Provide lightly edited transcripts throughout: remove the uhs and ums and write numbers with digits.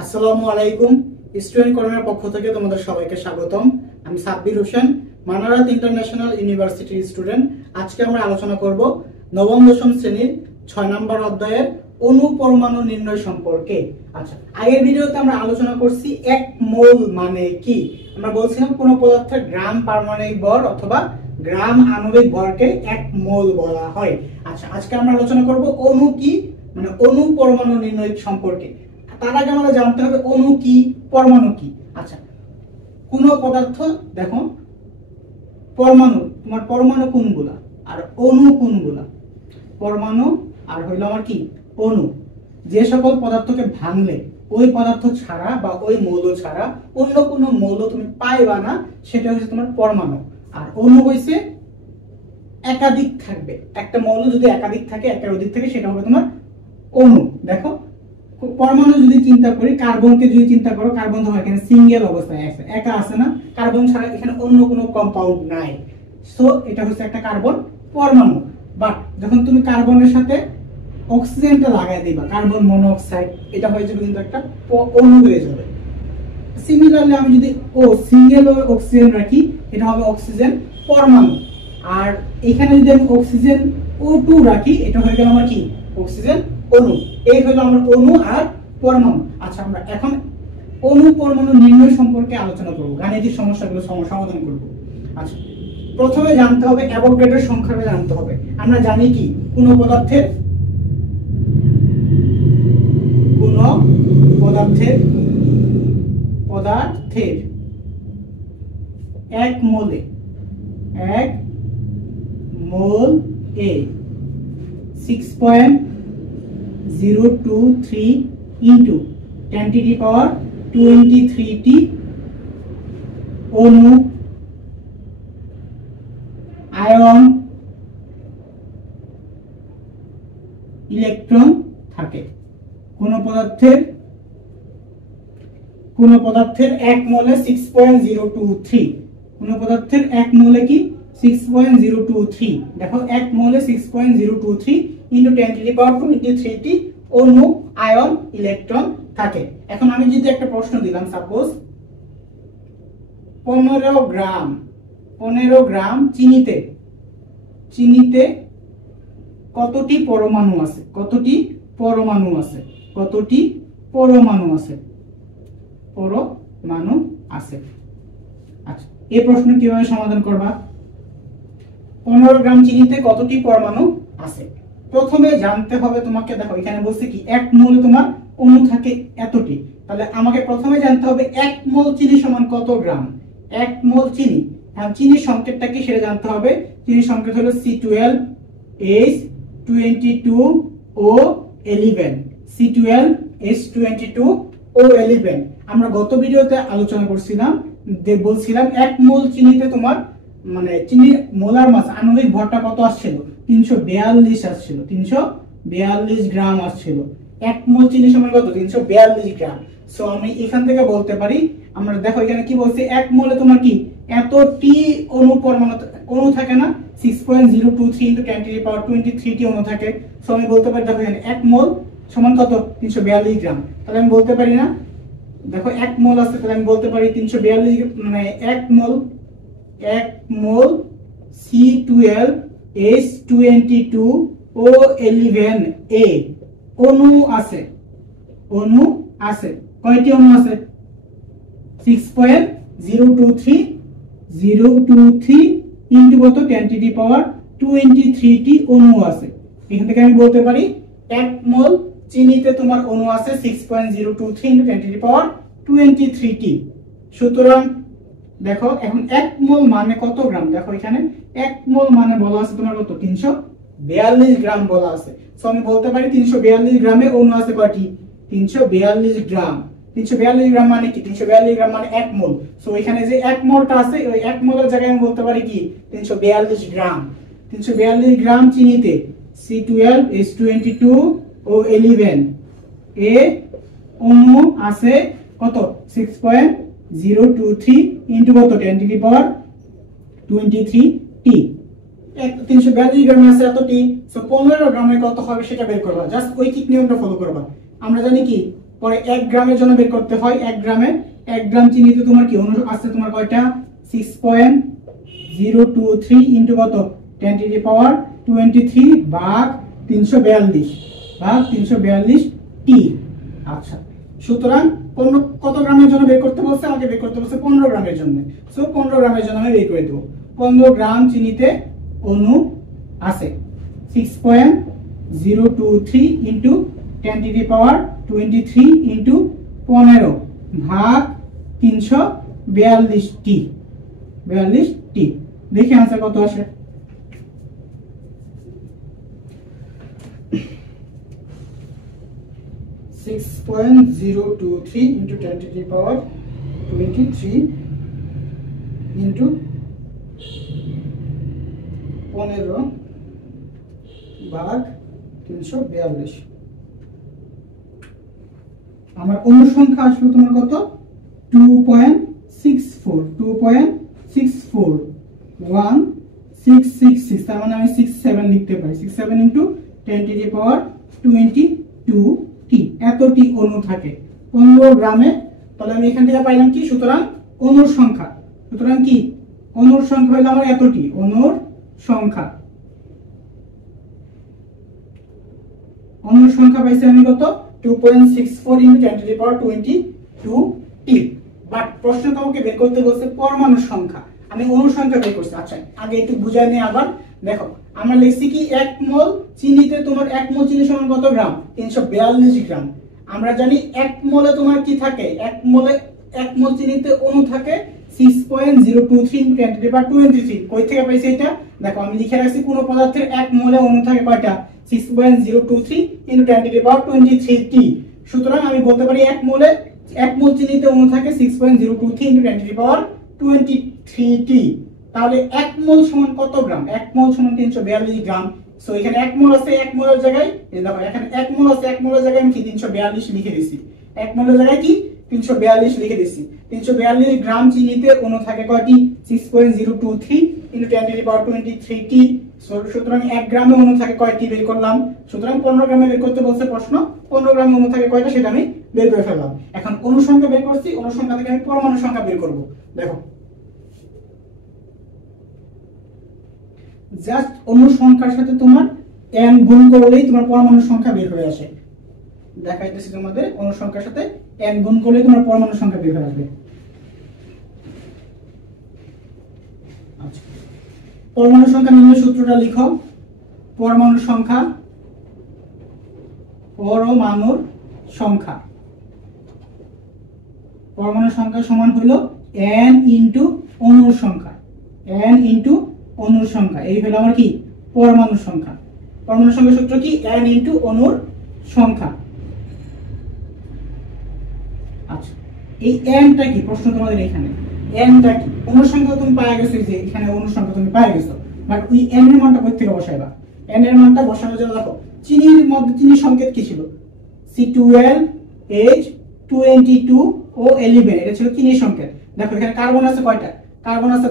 আসসালামু আলাইকুম। Student corner পক্ষ থেকে তোমাদের সবাইকে স্বাগতম। আমি সাব্বির হোসেন, মানারাত ইন্টারন্যাশনাল ইউনিভার্সিটির স্টুডেন্ট। আজকে আমরা আলোচনা করব নবম দশম শ্রেণীর 6 নম্বর অধ্যায়ের অণু পরমাণু নির্ণয় সম্পর্কে। আচ্ছা, আগের ভিডিওতে আমরা আলোচনা করছি এক মোল মানে কি। আমরা বলছিলাম কোন পদার্থের গ্রাম পারমাণবিক ভর অথবা গ্রাম আণবিক ভরকে এক মোল বলা হয়। আচ্ছা, আজকে আমরা আলোচনা করব অণু কি, মানে অণু পরমাণু নির্ণয় সম্পর্কে। তার আগে আমাদের জানতে হবে অণু কি, পরমাণু কি। আচ্ছা, কোন পদার্থ দেখো পরমাণু, তোমার পরমাণু কোনগুলা আর অণু কোনগুলা? পরমাণু আর হইলো আমার কি অণু। যে সকল পদার্থকে ভাঙলে ওই পদার্থ ছাড়া বা ওই মৌল ছাড়া অন্য কোনো মৌল তুমি পাইবা না, সেটা হচ্ছে তোমার পরমাণু। আর অণু হইছে একাধিক থাকবে, একটা মৌল যদি একাধিক থাকে, একটা অধিক থাকে, সেটা হবে তোমার অণু। দেখো পরমাণু যদি চিন্তা করি, কার্বনকে যদি চিন্তা করো, কার্বন তো এখানে সিঙ্গেল অবস্থায় আছে, একা আছে না, কার্বন ছাড়া এখানে অন্য কোনো কম্পাউন্ড নাই। সো এটা হচ্ছে একটা কার্বন পরমাণু। বাট যখন তুমি কার্বনের সাথে অক্সিজেনটা লাগাই দিবা, কার্বন মনোঅক্সাইড, এটা হয়ে যাবে কিন্তু একটা অণু হয়ে যাবে। সিমিলারলি আমি যদি সিঙ্গেল অক্সিজেন রাখি, এটা হবে অক্সিজেন পরমাণু। আর এখানে যদি আমি অক্সিজেন O2 রাখি, এটা হয়ে গেল আমার কি অক্সিজেন অণু। এই হলো আমরা অণু আর পরমাণু। আচ্ছা, আমরা এখন অণু পরমাণু নির্ণয় সম্পর্কে আলোচনা করব, গাণিতিক সমস্যাগুলো সমাধান করব। আচ্ছা, প্রথমে জানতে হবে অ্যাভোগাড্রোর সংখ্যাটা জানতে হবে। আমরা জানি কি কোন পদার্থের এক মোলে 6.023 into 10⁻23t অণু, আয়ন, ইলেকট্রন থাকে। কোন পদার্থের এক মোলে 6.023, কোন পদার্থের এক মোলে কি 6.023। দেখো এক মোলে 6.023 into 10⁻23t অণু, আয়ন, ইলেকট্রন থাকে। এখন আমি যদি একটা প্রশ্ন দিলাম, সাপোজ 15 গ্রাম চিনিতে কতটি পরমাণু আছে? পরমাণু আছে। আচ্ছা, এই প্রশ্ন কিভাবে সমাধান করবা? 15 গ্রাম চিনিতে কতটি পরমাণু আছে? প্রথমে জানতে হবে তোমাকে, দেখো এখানে বলছে কি এক মোলে তোমার অণু থাকে এতটি, তাহলে আমাকে প্রথমে জানতে হবে এক মোল চিনি সমান কত গ্রাম। এক মোল চিনি, চিনির সংকেতটা কি সেটা জানতে হবে। চিনির সংকেত হলো C12H22O11, C12H22O11। আমরা গত ভিডিওতে আলোচনা করছিলাম, বলছিলাম এক মোল চিনিতে তোমার মানে চিনির মোলার মাস আণবিক ভরটা কত আসছিল? 342 আসছিল, 342 গ্রাম আসছিল। এক মোল চিনি সমান কত? 342 গ্রাম। সো আমি এখান থেকে বলতে পারি, আমরা দেখো এখানে কি বলছে, এক মোলে তোমার কি এতটি অণু থাকে না, 6.023 into 10⁻23t অণু থাকে। সো আমি বলতে পারি দেখো এখানে এক মোল সমান কত? 342 গ্রাম। তাহলে আমি বলতে পারি না, দেখো এক মোল আছে, তাহলে আমি বলতে পারি 342 মানে এক মোল C12H22O11A অণু আছে। কয়টি অণু আছে? 6.023 into কত? 10⁻23t অণু আছে। এখান থেকে আমি বলতে পারি এক মোল চিনিতে তোমার অণু আছে 6.023 into 10⁻23t। সুতরাং দেখো এখন এক মোল মানে কত গ্রাম? দেখো এখানে এক মোল মানে বলা আছে তোমার কত? 342 গ্রাম বলা আছে। সো আমি বলতে পারি 342 গ্রামে অণু আছে কয়টি? 342 গ্রাম। 342 গ্রাম মানে কি? 342 গ্রাম মানে এক মোল। সো এখানে যে এক মোলটা আছে, ওই এক মোলের জায়গায় আমি বলতে পারি কি 342 গ্রাম। 342 গ্রাম চিনিতে C12H22O11 এ অণু আছে কত? 6.023 into কত? 10⁻23t। 342 গ্রামে আছে এতটি। সো 15 গ্রামে কত হবে সেটা বের করবা। জাস্ট ঐকিক নিয়মটা ফলো করবা। আমরা জানি কি পরে 1 গ্রামের জন্য বের করতে হয়। 1 গ্রাম চিনিতে তোমার কি অণু আছে তোমার কয়টা 6.023 ইনটু কত 10 টু দি পাওয়ার 23 ভাগ 342 টি। আচ্ছা, সুতরাং কত গ্রামের জন্য বের করতে বলছে? আমাকে বের করতে বলছে 15 গ্রামের জন্য। সো 15 গ্রামের জন্য আমি বের করে দেব। 15 গ্রাম চিনিতে অণু আছে 6.023 into 10 to the power 23 into 15 ভাগ 342 টি। দেখি आंसर কত আসে। Six point zero two three into 10 to the power 23 into 15 ভাগ 342। আমার অনুসংখ্যা আসলে তোমার কত 2.64 তার মানে আমি 67 লিখতে পারি। 67 into 10 to the power 22 টি। এতটি অণু থাকে 15 গ্রামে। তাহলে আমি এখান থেকে পাইলাম কি? সুতরাং অণুর সংখ্যা। সুতরাং কি অণুর সংখ্যা হলো আমার এতটি। অণুর সংখ্যা পাইছি আমি কত 2.64 into 10 to the power 22 T. But প্রশ্ন তোমাকে বের করতে বলছে পরমাণুর সংখ্যা, আমি অণুর সংখ্যা বের করছি। আচ্ছা, আগে একটু বুঝাই নিই আবার। দেখো আমরা লিখছি কি 1 মোল চিনিতে তোমার 1 মোল চিনি সমান কত গ্রাম 342 গ্রাম। আমরা জানি 1 মোলে তোমার কি থাকে 1 মোল চিনিতে অণু থাকে 6.023 into 10 to the power 23। কই থেকে পাইছি এটা? দেখো আমি লিখে রাখছি কোন পদার্থের 1 মোলে অণু থাকে কয়টা 6.023 into 10 to the power 23 টি। সুতরাং আমি বলতে পারি 1 মোল চিনিতে অণু থাকে 6.023 into 10 to the power 23 টি। তাহলে 1 মোল সমান কত গ্রাম? 1 মোল সমান 342 গ্রাম। সো এখানে 1 মোল আছে, 1 মোলের জায়গায় এই দেখো এখানে 1 মোল আছে, 1 মোলের জায়গায় আমি কি 342 লিখে দিছি। 1 মোলের জায়গায় কি 342 লিখে দিছি। 342 গ্রাম চিনিতে অণু থাকে কয়টি 6.023 into 10 to the power 23 টি। সুতরাং 1 গ্রামে অণু থাকে কয়টি বের করলাম। সুতরাং 15 গ্রামে বের করতে বলছে প্রশ্ন। 15 গ্রামে অণু থাকে কয়টা সেটা আমি বের করে ফেললাম। এখন অণু সংখ্যা বের করছি, অণু সংখ্যা থেকে আমি পরমাণু সংখ্যা বের করব। দেখো জাস্ট অণু সংখ্যার সাথে তোমার n গুণ করলেই তোমার পরমাণু সংখ্যা বের হয়ে আসে। দেখাইতেছি তোমাদের অণু সংখ্যার সাথে n গুণ করলেই তোমার পরমাণু সংখ্যা বের হয়ে আসবে। আচ্ছা, পরমাণু সংখ্যা নির্ণয় সূত্রটা লিখো। পরমাণুর সংখ্যা সমান হলো n ইনটু অণুর সংখ্যা। এই হলো আমার কি পরমাণুর সংখ্যা। পরমাণুর সংখ্যার সূত্র কি n ইনটু অণুর সংখ্যা। আচ্ছা, এই nটা কি প্রশ্ন তোমাদের এখানে nটা কি? অণুর সংখ্যা তুমি পাওয়া গেছো, যে এখানে অণুর সংখ্যা তুমি পাওয়া গেছো, বাট ওই n এর মানটা কই থেকে বসাইবা? n এর মানটা বসানোর জন্য দেখো চিনির মধ্যে চিনির সংকেত কি ছিল C12H22 ও 11, এটা ছিল চিনির সংকেত। দেখো এখানে কার্বন আছে কয়টা? কার্বন আছে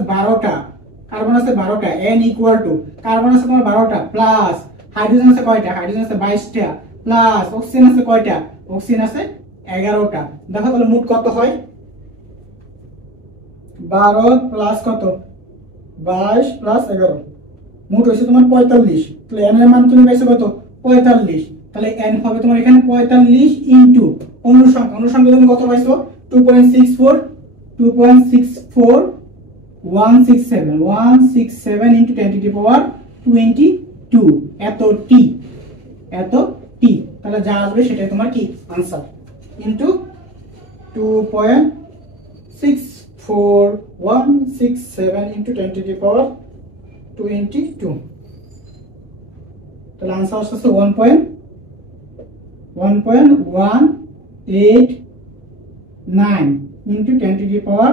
12টা। n ইকুয়াল টু কার্বন আছে তোমার 12টা প্লাস হাইড্রোজেন আছে কয়টা? হাইড্রোজেন আছে 22টা প্লাস অক্সিজেন আছে কয়টা? অক্সিজেন আছে 11টা। দেখো তাহলে মোট কত হয়? 12 প্লাস কত 22 প্লাস 11 মোট হইছে তোমার 45। তাহলে n এর মান তুমি পাইছো কত 45। তাহলে n হবে তোমার এখানে 45 ইনটু অণুর সংখ্যা তুমি কত পাইছো 167 into 10 to the power 22 এত টি। তাহলে যা আসবে সেটাই তোমার কি answer into 2.64167 into 10 to the power 22। তাহলে आंसर আসছে 1.189 into 10 to the power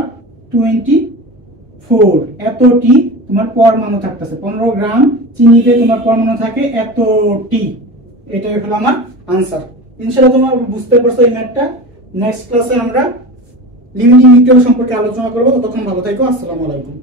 24 এতটি তোমার পরমাণু থাকতেছে। 15 গ্রাম চিনিতে তোমার পরমাণু থাকে এতটি। এটাই হলো আমার आंसर। ইনশাআল্লাহ তোমরা বুঝতে পারছো এই ম্যাথটা। নেক্সট ক্লাসে আমরা লিমিটিং ইকুয়েশন সম্পর্কে আলোচনা করব। ততক্ষণ ভালো থেকো। আসসালামু আলাইকুম।